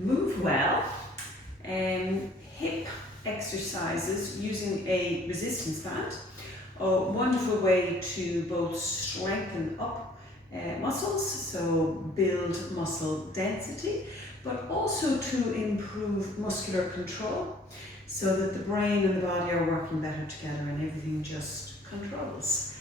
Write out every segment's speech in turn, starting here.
move well. Hip exercises using a resistance band. A wonderful way to both strengthen up muscles, so build muscle density, but also to improve muscular control so that the brain and the body are working better together and everything just controls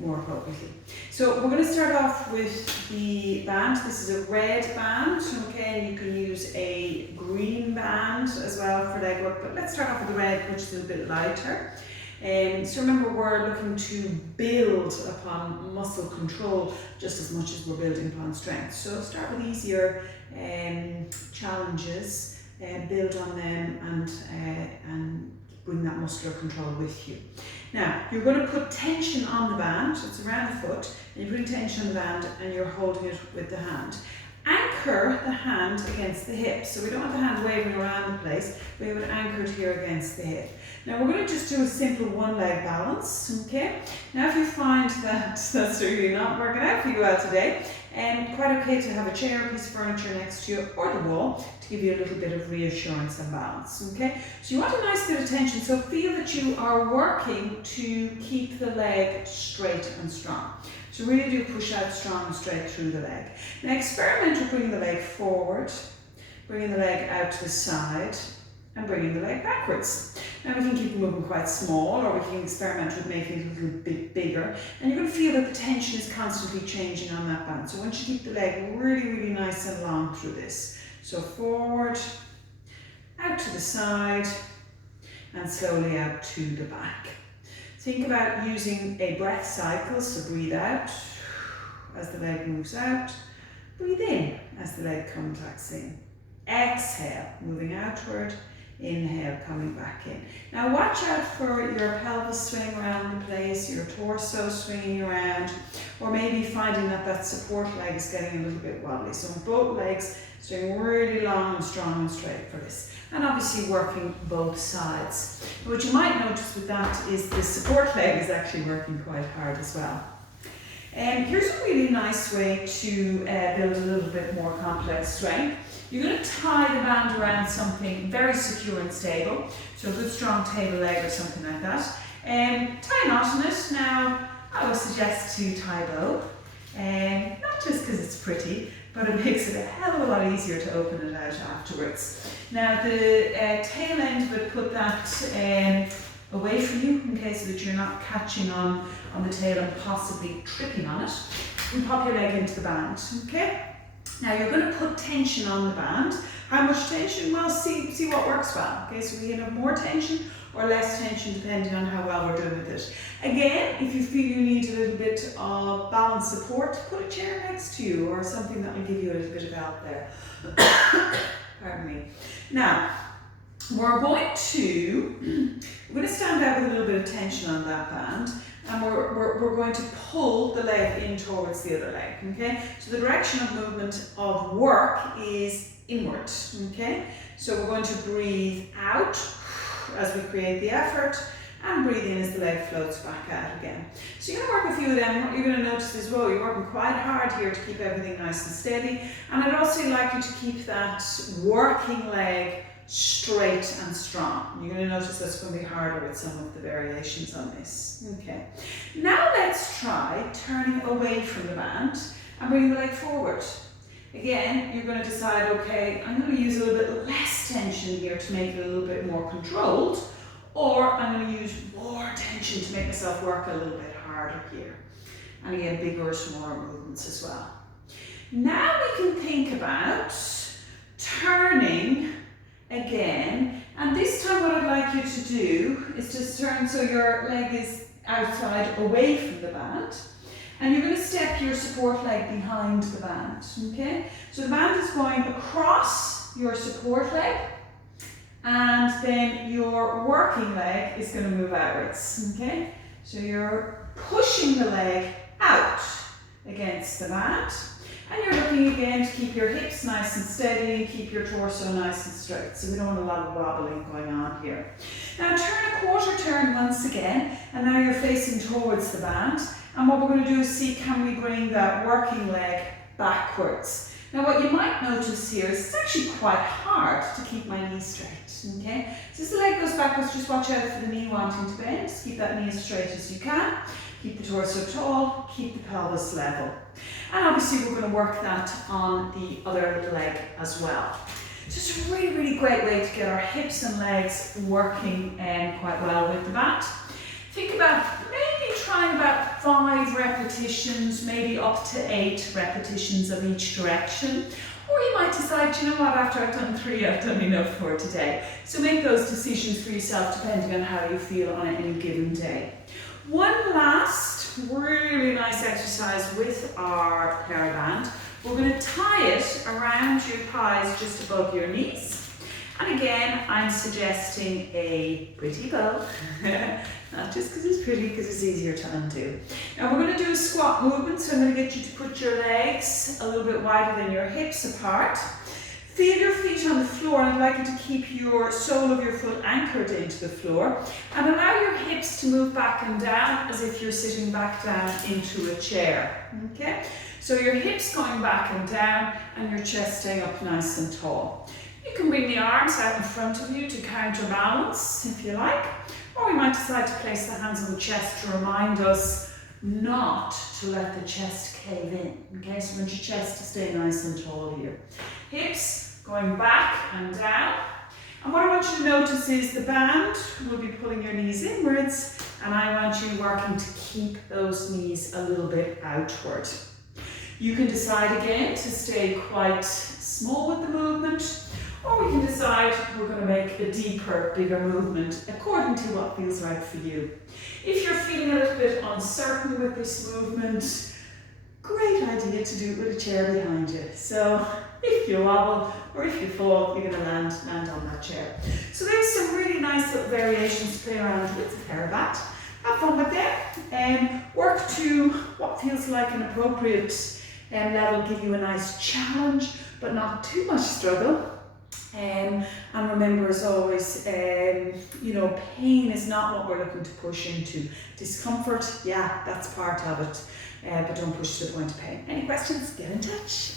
more appropriately. So we're going to start off with the band. This is a red band, okay, and you can use a green band as well for leg work, but let's start off with the red, which is a bit lighter. So remember, we're looking to build upon muscle control just as much as we're building upon strength. So start with easier challenges, build on them, and bring that muscular control with you. Now, you're going to put tension on the band, it's around the foot, and you're putting tension on the band and you're holding it with the hand. Anchor the hand against the hip, so we don't want the hand waving around the place, we would anchor it here against the hip. Now we're going to just do a simple one leg balance, okay? Now if you find that that's really not working out for you well today, quite okay to have a chair, a piece of furniture next to you, or the wall, to give you a little bit of reassurance and balance, okay? So you want a nice bit of tension, so feel that you are working to keep the leg straight and strong. So really do push out strong and straight through the leg. Now experiment with bringing the leg forward, bringing the leg out to the side, and bringing the leg backwards. Now we can keep it moving quite small, or we can experiment with making it a little bit bigger, and you're going to feel that the tension is constantly changing on that band. So once you keep the leg really, really nice and long through this. So forward, out to the side, and slowly out to the back. Think about using a breath cycle, so breathe out as the leg moves out, breathe in as the leg contacts in. Exhale, moving outward, inhale, coming back in. Now watch out for your pelvis swinging around the place, your torso swinging around, or maybe finding that that support leg is getting a little bit wobbly. So both legs staying really long and strong and straight for this. And obviously working both sides. What you might notice with that is the support leg is actually working quite hard as well. Here's a really nice way to build a little bit more complex strength. You're going to tie the band around something very secure and stable, so a good strong table leg or something like that. Tie a knot in it. Now, I would suggest to tie a bow, not just because it's pretty, but it makes it a hell of a lot easier to open it out afterwards. Now, the tail end of it, put that away from you, okay, so that you're not catching on the tail and possibly tripping on it. And pop your leg into the band, okay? Now you're going to put tension on the band. How much tension? Well, see what works well. Okay, so we can have more tension or less tension depending on how well we're doing with it. Again, if you feel you need a little bit of balance support, put a chair next to you or something that will give you a little bit of help there. Pardon me. Now, we're going to stand out with a little bit of tension on that band. And we're going to pull the leg in towards the other leg, okay? So the direction of movement of work is inward, okay? So we're going to breathe out as we create the effort, and breathe in as the leg floats back out again. So you're going to work a few of them. What you're going to notice as well, you're working quite hard here to keep everything nice and steady. And I'd also like you to keep that working leg straight and strong. You're going to notice that's going to be harder with some of the variations on this. Okay. Now let's try turning away from the band and bringing the leg forward. Again, you're going to decide, okay, I'm going to use a little bit less tension here to make it a little bit more controlled, or I'm going to use more tension to make myself work a little bit harder here. And again, bigger, smaller movements as well. Now we can think about turning again, and this time what I'd like you to do is to turn so your leg is outside away from the band, and you're going to step your support leg behind the band, okay? So the band is going across your support leg, and then your working leg is going to move outwards, okay? So you're pushing the leg out against the mat, and you're looking again to keep your hips nice and steady and keep your torso nice and straight. So we don't want a lot of wobbling going on here. Now turn a quarter turn once again, and now you're facing towards the band. And what we're going to do is see, can we bring that working leg backwards? Now what you might notice here is it's actually quite hard to keep my knee straight, okay? So as the leg goes backwards, just watch out for the knee wanting to bend. Just keep that knee as straight as you can. Keep the torso tall, keep the pelvis level. And obviously we're going to work that on the other leg as well. So it's a really, really great way to get our hips and legs working quite well with the band. Think about maybe trying about 5 repetitions, maybe up to 8 repetitions of each direction. Or you might decide, you know what, after I've done 3, I've done enough for today. So make those decisions for yourself depending on how you feel on any given day. One last really nice exercise with our paraband. We're going to tie it around your thighs just above your knees. And again, I'm suggesting a pretty bow. Not just because it's pretty, because it's easier to undo. Now we're going to do a squat movement, so I'm going to get you to put your legs a little bit wider than your hips apart. Feel your feet on the floor, and I'd like you to keep your sole of your foot anchored into the floor. And allow your hips to move back and down as if you're sitting back down into a chair. Okay? So your hips going back and down, and your chest staying up nice and tall. You can bring the arms out in front of you to counterbalance, if you like. Or we might decide to place the hands on the chest to remind us not to let the chest cave in. Okay, so we want your chest to stay nice and tall here. Hips going back and down. And what I want you to notice is the band will be pulling your knees inwards, and I want you working to keep those knees a little bit outward. You can decide again to stay quite small with the movement, or we can decide we're going to make a deeper, bigger movement according to what feels right for you. If you're feeling a little bit uncertain with this movement, great idea to do it with a chair behind you. So if you wobble or if you fall, you're going to land on that chair. So there's some really nice little variations to play around with the paraband. Have fun with them and work to what feels like an appropriate level, give you a nice challenge, but not too much struggle. And remember, as always, you know, pain is not what we're looking to push into. Discomfort, yeah, that's part of it, but don't push to the point of pain. Any questions? Get in touch.